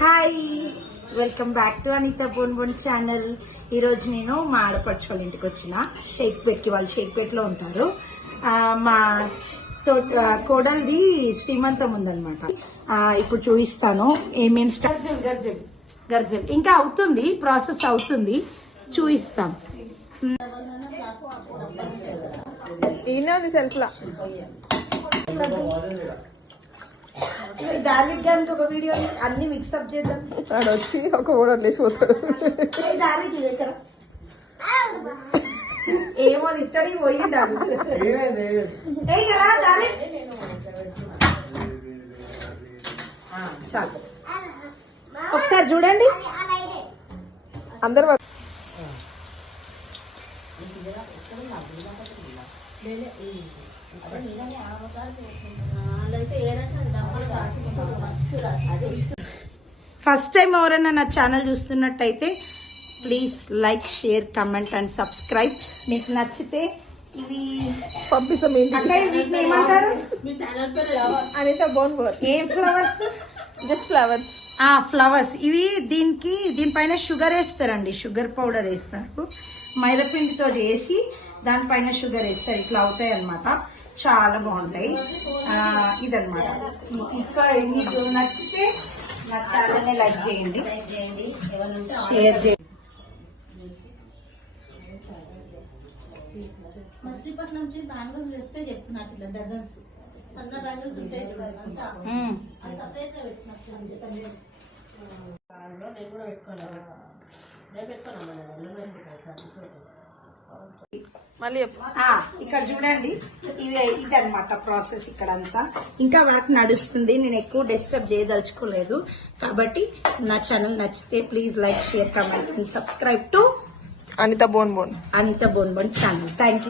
Hi, welcome back to Anitha bon bon channel. ఈరోజు నేను మా ఆడపడుచు వాళ్ళ ఇంటికి వచ్చిన షేక్పేట్కి. వాళ్ళు షేక్పేట్లో ఉంటారు. మా కోడలిది శ్రీమంతం ఉందన్నమాట. ఇప్పుడు చూపిస్తాను ఏమేమి గర్జల్ ఇంకా అవుతుంది, ప్రాసెస్ అవుతుంది, చూపిస్తాం. సెల్ఫ్లా గార్లిక్ గారికి ఒక వీడియో అన్ని మిక్స్అప్ చేద్దాం. వచ్చి ఒక ఊడ లేచిపోతాడు. గార్లిక్ దగ్గర ఏమో ఇక్కడికి పోయి చాలు, ఒకసారి చూడండి అందరు. ఫస్ట్ టైం ఎవరైనా నా ఛానల్ చూస్తున్నట్టయితే please like, share, comment and subscribe. మీకు నచ్చితే ఇవి పంపిస్తాం. అంటే వీటిని ఏమంటారు? Anitha bon bon. ఏం ఫ్లవర్స్? Just flowers. ఫ్లవర్స్. ఇవి దీనిపైన షుగర్ వేస్తారండి, షుగర్ పౌడర్ వేస్తారు. మైదాపిండితో చేసి దానిపైన షుగర్ వేస్తారు. ఇట్లా అవుతాయి అన్నమాట, చాలా బాగుంటాయి. ఇదన్నమాట. ఇంకా మీకు నచ్చితే నా ఛానల్ ని లైక్ చేయండి, షేర్ చేయండి. మచిలీపట్నం నుంచి బ్యాంగిల్స్ తెస్తే చెప్తున్నారు, ఇట్లా డజన్స్ సన్న బ్యాంగిల్స్ ఉంటాయి సపరేట్ గా పెట్టినట్టు. మళ్ళీ ఇక్కడ చూడండి, ఇదన్నమాట ప్రాసెస్. ఇక్కడ అంతా ఇంకా వర్క్ నడుస్తుంది. నేను ఎక్కువ డిస్టర్బ్ చేయదలుచుకోలేదు. కాబట్టి నా ఛానల్ నచ్చితే please like, share, comment and subscribe to Anitha bon bon channel. Thank you.